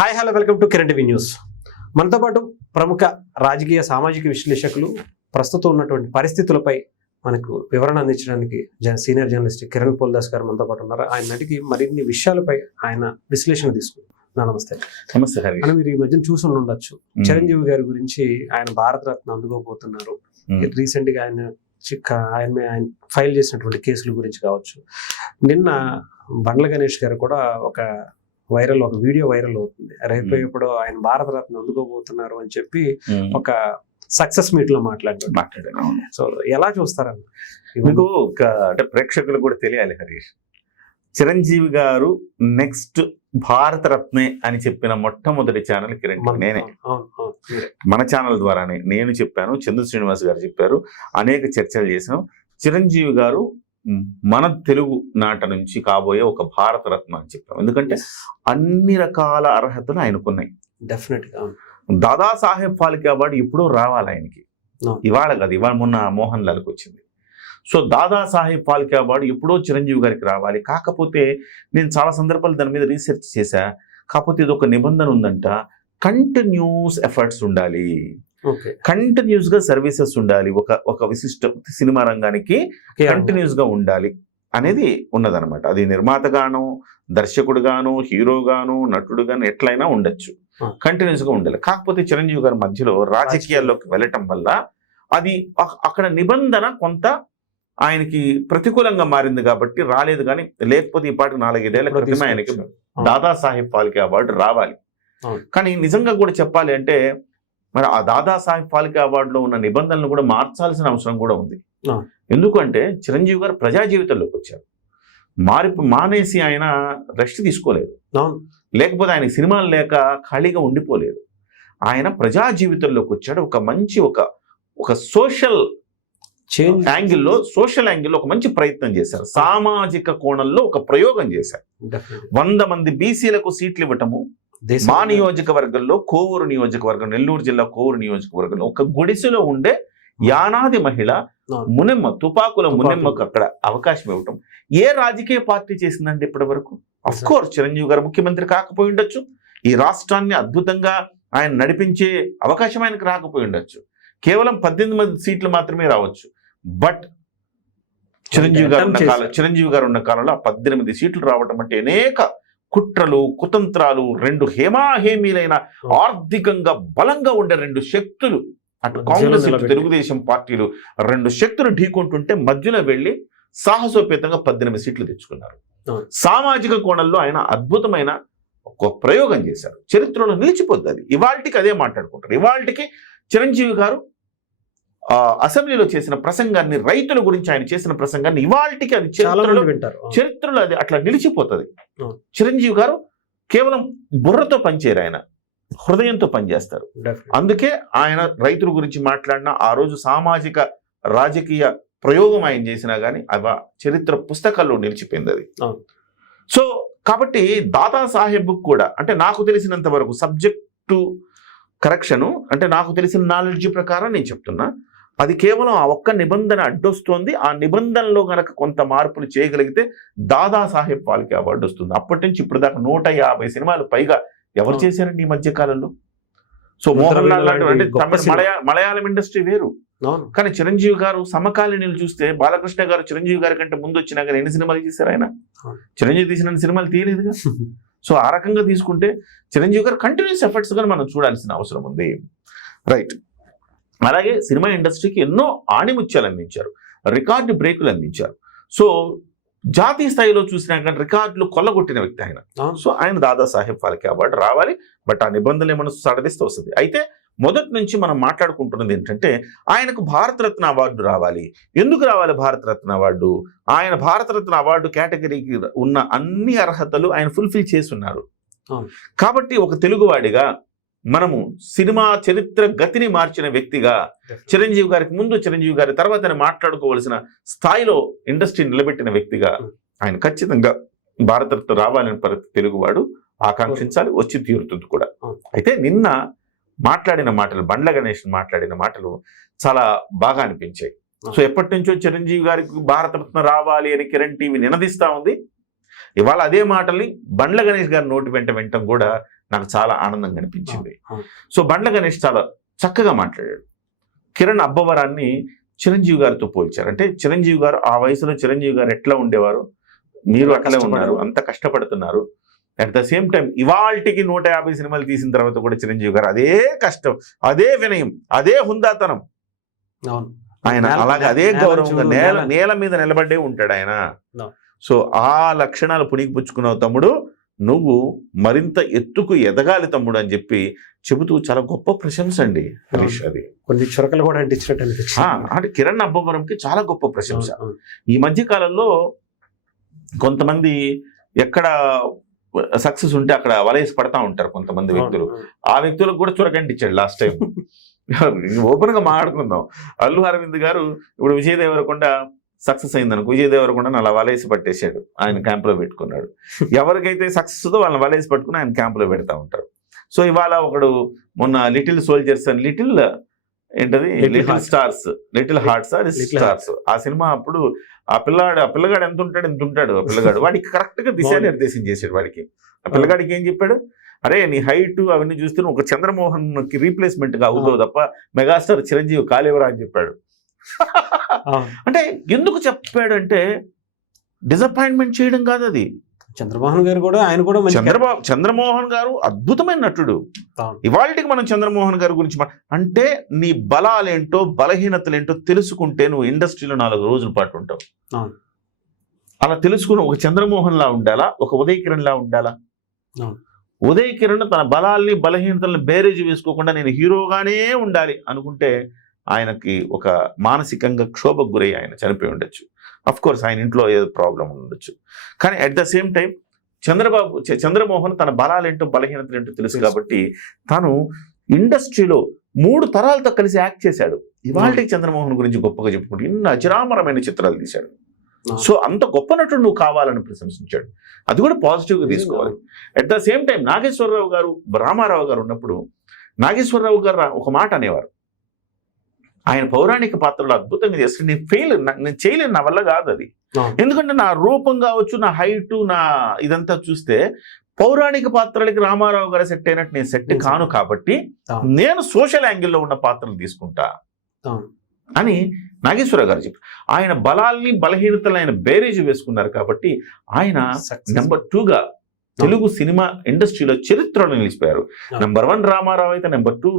Hi hello welcome to Kiran TV news. మనతో పాటు ప్రముఖ రాజకీయ సామాజిక విశ్లేషకులు ప్రస్తుతం ఉన్నటువంటి పరిస్థితులపై మనకు వివరణ అందించడానికి సీనియర్ జర్నలిస్ట్ కిరణ్ పోల్దాస్ గారు మనతో పాటు ఉన్నారు. ఆయన అడిగి మరిన్ని విషయాలపై ఆయన విశ్లేషణ తీసుకుంటారు. నమస్తే. నమస్తే హరి. మీరు ఈ మధ్యన చూసి ఉండొచ్చు, చిరంజీవి గారి గురించి ఆయన భారతరత్న అందుకోబోతున్నారు. రీసెంట్ గా ఆయన ఫైల్ చేసినటువంటి కేసుల గురించి కావచ్చు. నిన్న బండ్ల గణేష్ గారు కూడా ఒక వీడియో వైరల్ అవుతుంది. రేపు ఇప్పుడు ఆయన భారతరత్న అందుకోబోతున్నారు అని చెప్పి ఒక సక్సెస్ మీట్ లో మాట్లాడారు. సో ఎలా చూస్తారన్న మీకు అంటే ప్రేక్షకులు కూడా తెలియాలి హరీష్, చిరంజీవి గారు నెక్స్ట్ భారతరత్నే అని చెప్పిన మొట్టమొదటి ఛానల్ కిరణ్. నేనే మన ఛానల్ ద్వారానే నేను చెప్పాను, చందు శ్రీనివాస్ గారు చెప్పారు, అనేక చర్చలు చేసాం. చిరంజీవి గారు మన తెలుగు నాట నుంచి కాబోయే ఒక భారతరత్న అని చెప్పాం. ఎందుకంటే అన్ని రకాల అర్హతలు ఆయనకున్నాయి. డెఫినెట్ గా దాదాసాహెబ్ ఫాల్కే అవార్డు ఎప్పుడూ రావాలి ఆయనకి, ఇవాళ కాదు, ఇవాళ మొన్న మోహన్ లాల్కి వచ్చింది. సో దాదాసాహెబ్ ఫాల్కే అవార్డు ఎప్పుడో చిరంజీవి గారికి రావాలి. కాకపోతే నేను చాలా సందర్భాలు దాని మీద రీసెర్చ్ చేశా. కాకపోతే ఇది ఒక నిబంధన ఉందంట, కంటిన్యూస్ ఎఫర్ట్స్ ఉండాలి, కంటిన్యూస్ గా సర్వీసెస్ ఉండాలి, ఒక విశిష్ట సినిమా రంగానికి కంటిన్యూస్ గా ఉండాలి అనేది ఉన్నదనమాట. అది నిర్మాతగాను, దర్శకుడుగాను, హీరోగాను, నటుడుగాను ఎట్లయినా ఉండొచ్చు, కంటిన్యూస్ గా ఉండాలి. కాకపోతే చిరంజీవి గారి మధ్యలో రాజకీయాల్లోకి వెళ్ళటం వల్ల అది అక్కడ నిబంధన కొంత ఆయనకి ప్రతికూలంగా మారింది కాబట్టి రాలేదు. కానీ లేకపోతే ఈ పాటికి 4-5 ఏళ్ల క్రితమే ఆయనకి దాదాసాహెబ్ ఫాల్కే అవార్డు రావాలి. కానీ నిజంగా కూడా చెప్పాలి అంటే మరి ఆ దాదాసాహెబ్ ఫాల్కే అవార్డులో ఉన్న నిబంధనలు కూడా మార్చాల్సిన అవసరం కూడా ఉంది. ఎందుకంటే చిరంజీవి గారు ప్రజా జీవితంలోకి వచ్చారు, మానేసి ఆయన రెస్ట్ తీసుకోలేదు, లేకపోతే ఆయన సినిమాలు లేక ఖాళీగా ఉండిపోలేదు. ఆయన ప్రజా జీవితంలోకి వచ్చాడు. ఒక మంచి ఒక సోషల్ యాంగిల్లో ఒక మంచి ప్రయత్నం చేశారు. సామాజిక కోణంలో ఒక ప్రయోగం చేశారు. 100 మంది బీసీలకు సీట్లు ఇవ్వటము, మా నియోజకవర్గంలో కోవూరు నియోజకవర్గం, నెల్లూరు జిల్లా కోవూరు నియోజకవర్గంలో ఒక గుడిసెలో ఉండే యానాది మహిళ తుపాకుల మునెమ్మకు అక్కడ అవకాశం ఇవ్వటం ఏ రాజకీయ పార్టీ చేసిందండి ఇప్పటి వరకు? అఫ్ కోర్స్ చిరంజీవి గారు ముఖ్యమంత్రి కాకపోయి ఉండొచ్చు, ఈ రాష్ట్రాన్ని అద్భుతంగా ఆయన నడిపించే అవకాశం ఆయనకు రాకపోయి ఉండొచ్చు, కేవలం 18 సీట్లు మాత్రమే రావచ్చు. బట్ చిరంజీవి గారు ఉన్న కాలంలో 18 సీట్లు రావటం అంటే అనేక కుట్రలు, కుతంత్రాలు, 2 హేమాహేమీలైన ఆర్థికంగా బలంగా ఉండే 2 శక్తులు, అటు కాంగ్రెస్ ఇటు తెలుగుదేశం పార్టీలు 2 శక్తులు ఢీకొంటుంటే మధ్యలో వెళ్లి సాహసోపేతంగా 18 సీట్లు తెచ్చుకున్నారు. సామాజిక కోణంలో ఆయన అద్భుతమైన ఒక ప్రయోగం చేశారు. చరిత్రలో నిలిచిపోద్ది అది. ఇవాళకి అదే మాట్లాడుకుంటారు. ఇవాళకి చిరంజీవి గారు అసెంబ్లీలో చేసిన ప్రసంగాన్ని, రైతుల గురించి ఆయన చేసిన ప్రసంగాన్ని ఇవాళకి అది చరిత్రలో అది అట్లా నిలిచిపోతుంది. చిరంజీవి గారు కేవలం బుర్రతో పనిచేయరు, ఆయన హృదయంతో పనిచేస్తారు. అందుకే ఆయన రైతుల గురించి మాట్లాడినా, ఆ రోజు సామాజిక రాజకీయ ప్రయోగం ఆయన చేసినా కానీ అవి చరిత్ర పుస్తకాల్లో నిలిచిపోయింది అది. సో కాబట్టి దాదాసాహెబ్ కూడా, అంటే నాకు తెలిసినంత వరకు సబ్జెక్టు కరెక్షను, అంటే నాకు తెలిసిన నాలెడ్జ్ ప్రకారం నేను చెప్తున్నా, అది కేవలం ఆ ఒక్క నిబంధన అడ్డొస్తోంది. ఆ నిబంధనలో కనుక కొంత మార్పులు చేయగలిగితే దాదాసాహెబ్ ఫాల్కే అవార్డు వస్తుంది. అప్పటి నుంచి ఇప్పుడు దాకా 150 సినిమాలు పైగా ఎవరు చేశారండి ఈ మధ్య కాలంలో? సో మోహన్ లాల్ లాంటి, అంటే మలయాళం ఇండస్ట్రీ వేరు, కానీ చిరంజీవి గారు సమకాలీనులు చూస్తే బాలకృష్ణ గారు చిరంజీవి గారి కంటే ముందు వచ్చినా కానీ ఎన్ని సినిమాలు చేశారు ఆయన? చిరంజీవి తీసిన సినిమాలు తీయలేదుగా. సో ఆ రకంగా తీసుకుంటే చిరంజీవి గారు కంటిన్యూస్ ఎఫర్ట్స్ గా మనం చూడాల్సిన అవసరం ఉంది. రైట్. అలాగే సినిమా ఇండస్ట్రీకి ఎన్నో ఆణిముత్యాలు అందించారు, రికార్డు బ్రేకులు అందించారు. సో జాతీయ స్థాయిలో చూసినా కానీ రికార్డులు కొల్లగొట్టిన వ్యక్తి ఆయన. సో ఆయన దాదాసాహెబ్ ఫాల్కే అవార్డు రావాలి. బట్ ఆ నిబంధనలు ఏమైనా సడలిస్తే వస్తుంది. అయితే మొదటి నుంచి మనం మాట్లాడుకుంటున్నది ఏంటంటే ఆయనకు భారతరత్న అవార్డు రావాలి. ఎందుకు రావాలి భారతరత్న అవార్డు? ఆయన భారతరత్న అవార్డు కేటగిరీకి ఉన్న అన్ని అర్హతలు ఆయన ఫుల్ఫిల్ చేసి ఉన్నారు. కాబట్టి ఒక తెలుగువాడిగా మనము సినిమా చరిత్ర గతిని మార్చిన వ్యక్తిగా, చిరంజీవి గారికి ముందు, చిరంజీవి గారి తర్వాత మాట్లాడుకోవలసిన స్థాయిలో ఇండస్ట్రీ నిలబెట్టిన వ్యక్తిగా ఆయన ఖచ్చితంగా భారతరత్న రావాలని ప్రతి తెలుగువాడు ఆకాంక్షించాలి, వచ్చి తీరుతుంది కూడా. అయితే నిన్న మాట్లాడిన మాటలు, బండ్ల గణేష్ మాట్లాడిన మాటలు చాలా బాగా అనిపించాయి. సో ఎప్పటి నుంచో చిరంజీవి గారికి భారతరత్న రావాలి అని కిరణ్ టీవీ నినదిస్తా ఉంది. ఇవాళ అదే మాటల్ని బండ్ల గణేష్ గారి నోటి వెంట వినటం కూడా నాకు చాలా ఆనందంగా అనిపించింది. అవును. సో బండ్ల గణేష్ చాలా చక్కగా మాట్లాడాడు. కిరణ్ అబ్బవరాన్ని చిరంజీవి గారితో పోల్చారు. అంటే చిరంజీవి గారు ఆ వయసులో చిరంజీవి గారు ఎట్లా ఉండేవారు, మీరు అట్లే ఉన్నారు, అంత కష్టపడుతున్నారు. అట్ ద సేమ్ టైం ఇవాల్టికి 150 సినిమాలు తీసిన తర్వాత కూడా చిరంజీవి గారు అదే కష్టం, అదే వినయం, అదే హుందాతనం, ఆయన అలాగే అదే గౌరవంగా నేల మీద నిలబడే ఉంటాడు ఆయన. సో ఆ లక్షణాలు పుణికిపుచ్చుకున్నావు తమ్ముడు, నువ్వు మరింత ఎత్తుకు ఎదగాలి తమ్ముడు అని చెప్పి చెబుతూ చాలా గొప్ప ప్రశంస అండి హరీష్. అది కొన్ని చురకలు కూడా అంటించినట్టు అంటే కిరణ్ అబ్బవరంకి చాలా గొప్ప ప్రశంస. ఈ మధ్య కాలంలో కొంతమంది ఎక్కడ సక్సెస్ ఉంటే అక్కడ వలయసి పడతా ఉంటారు కొంతమంది వ్యక్తులు. ఆ వ్యక్తులకు కూడా చురకంటిచ్చాడు లాస్ట్ టైం. ఓపెన్ గా మాట్లాడుకుందాం. అల్లు అరవింద్ గారు ఇప్పుడు విజయ్ దేవరకొండ సక్సెస్ అయిందనుకో, విజయ్ దేవరకొండ అలా వలేసి పట్టేశాడు, ఆయన క్యాంపులో పెట్టుకున్నాడు. ఎవరికైతే సక్సెస్ ఉందో వాళ్ళని వలేసి పట్టుకుని ఆయన క్యాంపులో పెడతా ఉంటారు. సో ఇవాళ ఒకడు మొన్న లిటిల్ సోల్జర్స్ అని little stars, little hearts stars, ఆ సినిమా అప్పుడు ఆ పిల్లగాడు ఎంత ఉంటాడు ఆ పిల్లగాడు, వాడికి కరెక్ట్ గా దిశానిర్దేశం చేశాడు. వాడికి ఆ పిల్లగాడికి ఏం చెప్పాడు, అరే నీ హైట్ అవన్నీ చూస్తే ఒక చంద్రమోహన్ కి రీప్లేస్మెంట్ గా అవుతావు తప్ప మెగాస్టార్ చిరంజీవి కాలేవరా అని చెప్పాడు. అంటే ఎందుకు చెప్పాడు అంటే డిసప్పాయింట్మెంట్ చేయడం కాదు అది. చంద్రమోహన్ గారు కూడా, ఆయన కూడా చంద్రమోహన్ గారు అద్భుతమైన నటుడు. ఇవాళకి మనం చంద్రమోహన్ గారి గురించి అంటే నీ బలాలేంటో బలహీనతలేంటో తెలుసుకుంటే నువ్వు ఇండస్ట్రీలో 4 రోజుల పాటు ఉంటావు. అలా తెలుసుకుని ఒక చంద్రమోహన్ లా ఉండాలా, ఒక ఉదయ్ కిరణ్ లా ఉండాలా? ఉదయ్ కిరణ్ తన బలాల్ని బలహీనతలను బేరేజ్ వేసుకోకుండా నేను హీరోగానే ఉండాలి అనుకుంటే ఆయనకి ఒక మానసికంగా క్షోభకు గురై ఆయన చనిపోయి ఉండొచ్చు. అఫ్ కోర్స్ ఆయన ఇంట్లో ఏదో ప్రాబ్లం ఉండొచ్చు. కానీ at the same time Chandramohan తన బలాలేంటో బలహీనతలు ఏంటో తెలుసు కాబట్టి తను ఇండస్ట్రీలో 3 తరాలతో కలిసి యాక్ట్ చేశాడు. ఇవాళకి చంద్రమోహన్ గురించి గొప్పగా చెప్పుకుంటూ ఇన్ని అజరామరమైన చిత్రాలు తీశాడు. సో అంత గొప్ప నటుడు నువ్వు కావాలని ప్రశంసించాడు. అది కూడా పాజిటివ్గా తీసుకోవాలి. At the same time Nageswara Rao garu, Rama Rao గారు ఉన్నప్పుడు నాగేశ్వరరావు గారు ఒక మాట అనేవారు, ఆయన పౌరాణిక పాత్రలు అద్భుతంగా చేస్తే నేను చేయలేను, నా వల్ల కాదు అది. ఎందుకంటే నా రూపం కావచ్చు, నా హైటు, నా ఇదంతా చూస్తే పౌరాణిక పాత్రలకి రామారావు గారు సెట్ అయినట్టు నేను సెట్ కాను. కాబట్టి నేను సోషల్ యాంగిల్లో ఉన్న పాత్రలు తీసుకుంటా అని నాగేశ్వరరావు గారు చెప్పారు. ఆయన బలాల్ని బలహీనతలు ఆయన బేరేజ్ వేసుకున్నారు కాబట్టి ఆయన నెంబర్ 2గా తెలుగు సినిమా ఇండస్ట్రీలో చరిత్రలో నిలిచిపోయారు. నెంబర్ 1 రామారావు అయితే నెంబర్ 2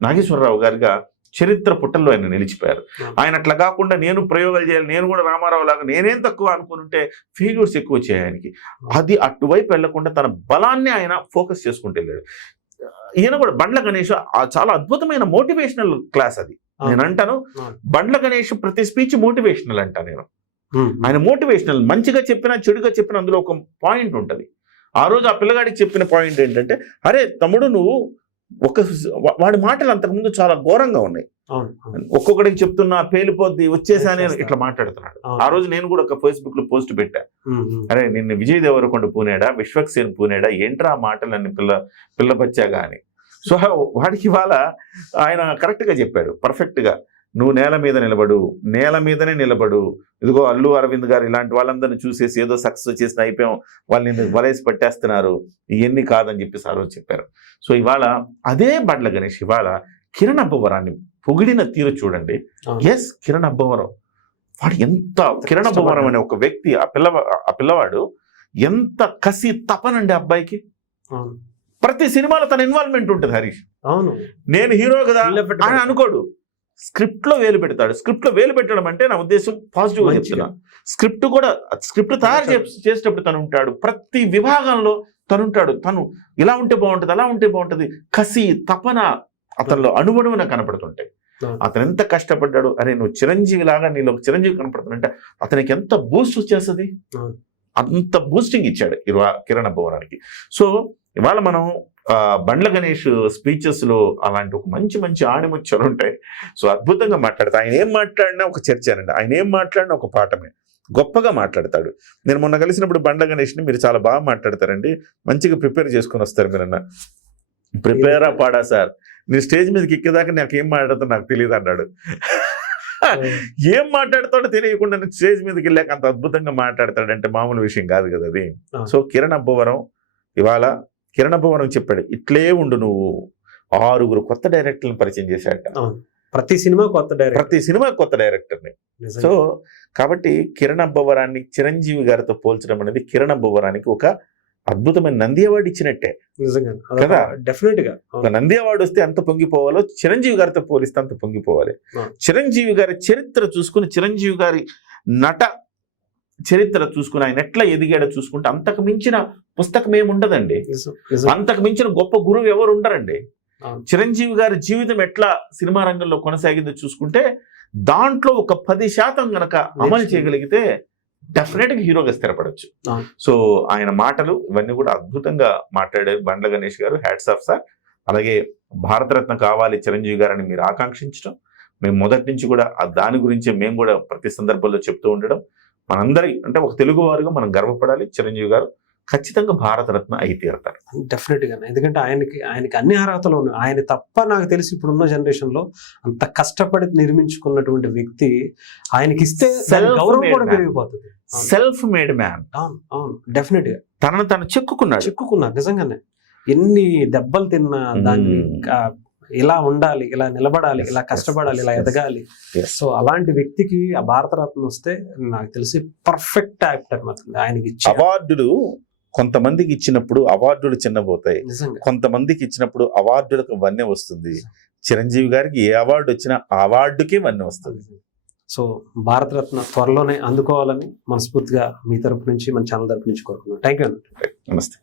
నాగేశ్వరరావు గారిగా చరిత్ర పుటల్లో ఆయన నిలిచిపోయారు. ఆయన అట్లా కాకుండా నేను ప్రయోగాలు చేయాలి, నేను కూడా రామారావు లాగా నేనేం తక్కువ అనుకుంటే ఫెయిల్యూర్స్ ఎక్కువ వచ్చాయి ఆయనకి. అది అటువైపు వెళ్లకుండా తన బలాన్ని ఆయన ఫోకస్ చేసుకుంటూ వెళ్ళాడు. ఈయన కూడా బండ్ల గణేష్ చాలా అద్భుతమైన మోటివేషనల్ క్లాస్. అది నేను అంటాను, బండ్ల గణేష్ ప్రతి స్పీచ్ మోటివేషనల్ అంటా నేను. ఆయన మోటివేషనల్, మంచిగా చెప్పినా చెడుగా చెప్పినా అందులో ఒక పాయింట్ ఉంటుంది. ఆ రోజు ఆ పిల్లగాడికి చెప్పిన పాయింట్ ఏంటంటే, అరే తమ్ముడు నువ్వు వాడి మాటలు అంతకుముందు చాలా ఘోరంగా ఉన్నాయి, ఒక్కొక్కడికి చెప్తున్నా పేలిపోద్ది వచ్చేసాని ఇట్లా మాట్లాడుతున్నాడు. ఆ రోజు నేను కూడా ఒక ఫేస్బుక్ లో పోస్ట్ పెట్టా, అరే నిన్ను విజయ్ దేవరకొండ పూనాడా, విశ్వక్సేన్ పూనాడా, ఏంట్రా ఆ మాటలన్నీ పిల్ల బచ్చాగా అని. సో వాడికి ఇవాళ ఆయన కరెక్ట్ గా చెప్పాడు, పర్ఫెక్ట్ గా, నువ్వు నేల మీద నిలబడు, నేల మీదనే నిలబడు. ఇదిగో అల్లు అరవింద్ గారు ఇలాంటి వాళ్ళందరినీ చూసేసి ఏదో సక్సెస్ వచ్చేసిన అయిపోయాం, వాళ్ళని వలేసి పట్టేస్తున్నారు, ఇవన్నీ కాదని చెప్పేసి ఆ రోజు చెప్పారు. సో ఇవాళ అదే బండ్ల గణేష్ ఇవాళ కిరణ్ అబ్బవరాన్ని పొగిడిన తీరు చూడండి. ఎస్, కిరణ్ అబ్బవరం వాడు ఎంత, కిరణ్ అబ్బవరం అనే ఒక వ్యక్తి, ఆ పిల్లవాడు ఎంత కసి తపనండి అబ్బాయికి. ప్రతి సినిమాలో తన ఇన్వాల్వ్మెంట్ ఉంటుంది హరీష్. అవును, నేను హీరో కదా అని అనుకోడు, స్క్రిప్ట్ లో వేలు పెడతాడు. స్క్రిప్ట్ లో వేలు పెట్టడం అంటే నా ఉద్దేశం పాజిటివ్ గా చెప్తున్నా. స్క్రిప్ట్ తయారు చేసేటప్పుడు తను ఉంటాడు, ప్రతి విభాగంలో తనుంటాడు. తను ఇలా ఉంటే బాగుంటుంది, అలా ఉంటే బాగుంటుంది, కసి తపన అతనిలో అణువణువున కనపడుతుంటాయి. అతను ఎంత కష్టపడ్డాడు, అరే నువ్వు చిరంజీవి లాగా నీలో చిరంజీవి కనపడుతుందంటే అతనికి ఎంత బూస్ట్ వచ్చేస్తుంది, అంత బూస్టింగ్ ఇచ్చాడు కిరణ్ అబ్బవరానికి. సో ఇవాళ మనం బండ్ల గణేష్ స్పీచెస్ లో అలాంటి ఒక మంచి ఆణిముత్యాలు ఉంటాయి. సో అద్భుతంగా మాట్లాడతాడు. ఆయన ఏం మాట్లాడినా ఒక చర్చనండి, ఆయన ఏం మాట్లాడినా ఒక పాఠమే, గొప్పగా మాట్లాడతాడు. నేను మొన్న కలిసినప్పుడు బండ్ల గణేష్ని, మీరు చాలా బాగా మాట్లాడతారండి, మంచిగా ప్రిపేర్ చేసుకొని వస్తారు మీరన్నా. ప్రిపేరా పాడా సార్, నేను స్టేజ్ మీదకి ఎక్కేదాకా నాకు ఏం మాట్లాడుతా నాకు తెలియదు అన్నాడు. ఏం మాట్లాడతాడో తెలియకుండా స్టేజ్ మీదకి వెళ్ళాక అంత అద్భుతంగా మాట్లాడతాడంటే మామూలు విషయం కాదు కదా అది. సో కిరణ్ అబ్బవరం ఇవాళ కిరణ్ భవనం చెప్పాడు, ఇట్లే ఉండు నువ్వు. 6 కొత్త డైరెక్టర్లను పరిచయం చేశాడట. ప్రతి సినిమా కొత్త డైరెక్టర్, ప్రతి సినిమా కొత్త డైరెక్టర్ని. సో కాబట్టి కిరణ్ అబ్బవరాన్ని చిరంజీవి గారితో పోల్చడం అనేది కిరణ్ అబ్బవరానికి ఒక అద్భుతమైన నంది అవార్డు ఇచ్చినట్టే నిజంగా కదా. డెఫినెట్ గా ఒక నంది అవార్డు వస్తే అంత పొంగిపోవాలో చిరంజీవి గారితో పోలిస్తే అంత పొంగిపోవాలి. చిరంజీవి గారి చరిత్ర చూసుకుని, చిరంజీవి గారి నట చరిత్ర చూసుకుని, ఆయన ఎట్లా ఎదిగాడో చూసుకుంటే అంతకు మించిన పుస్తకం ఏముండదండి. అంతకు మించిన గొప్ప గురువు ఎవరు ఉండరండి. చిరంజీవి గారి జీవితం ఎట్లా సినిమా రంగంలో కొనసాగిందో చూసుకుంటే దాంట్లో ఒక 10% గనక అమలు చేయగలిగితే డెఫినెట్ గా హీరోగా స్థిరపడచ్చు. సో ఆయన మాటలు ఇవన్నీ కూడా అద్భుతంగా మాట్లాడారు బండ్ల గణేష్ గారు. Hats off sir. అలాగే భారతరత్న కావాలి చిరంజీవి గారని మీరు ఆకాంక్షించడం, మేము మొదటి నుంచి కూడా దాని గురించే మేము కూడా ప్రతి సందర్భంలో చెప్తూ ఉండడం, మనందరి అంటే ఒక తెలుగు వారుగా మనం గర్వపడాలి. చిరంజీవి గారు ఖచ్చితంగా భారతరత్న అయి తీరతారు డెఫినెట్ గా. ఎందుకంటే ఆయనకి అన్ని అర్హతలు ఉన్నాయి. ఆయన తప్ప నాకు తెలిసి ఇప్పుడున్న జనరేషన్ లో అంత కష్టపడి నిర్మించుకున్నటువంటి వ్యక్తి ఆయనకి ఇస్తే గౌరవం కూడా పెరిగిపోతుంది. Self made man. అవును డెఫినెట్ గా తను చెక్కుకున్నాడు నిజంగానే. ఎన్ని దెబ్బలు తిన్నా దాన్ని ఇలా ఉండాలి, ఇలా నిలబడాలి, ఇలా కష్టపడాలి, ఇలా ఎదగాలి. సో అలాంటి వ్యక్తికి ఆ భారతరత్న వస్తే నాకు తెలిసి పర్ఫెక్ట్ యాక్టర్ అవుతుంది. ఆయనకి అవార్డులు కొంతమందికి ఇచ్చినప్పుడు అవార్డులు చిన్నపోతాయి, కొంతమందికి ఇచ్చినప్పుడు అవార్డులకు వన్నె వస్తుంది. చిరంజీవి గారికి ఏ అవార్డు వచ్చినా ఆ అవార్డుకే వన్నె వస్తుంది. సో భారతరత్న త్వరలోనే అందుకోవాలని మనస్ఫూర్తిగా మీ తరపు నుంచి, మన ఛానల్ తరపు నుంచి కోరుకున్నాను. Thank you. నమస్తే.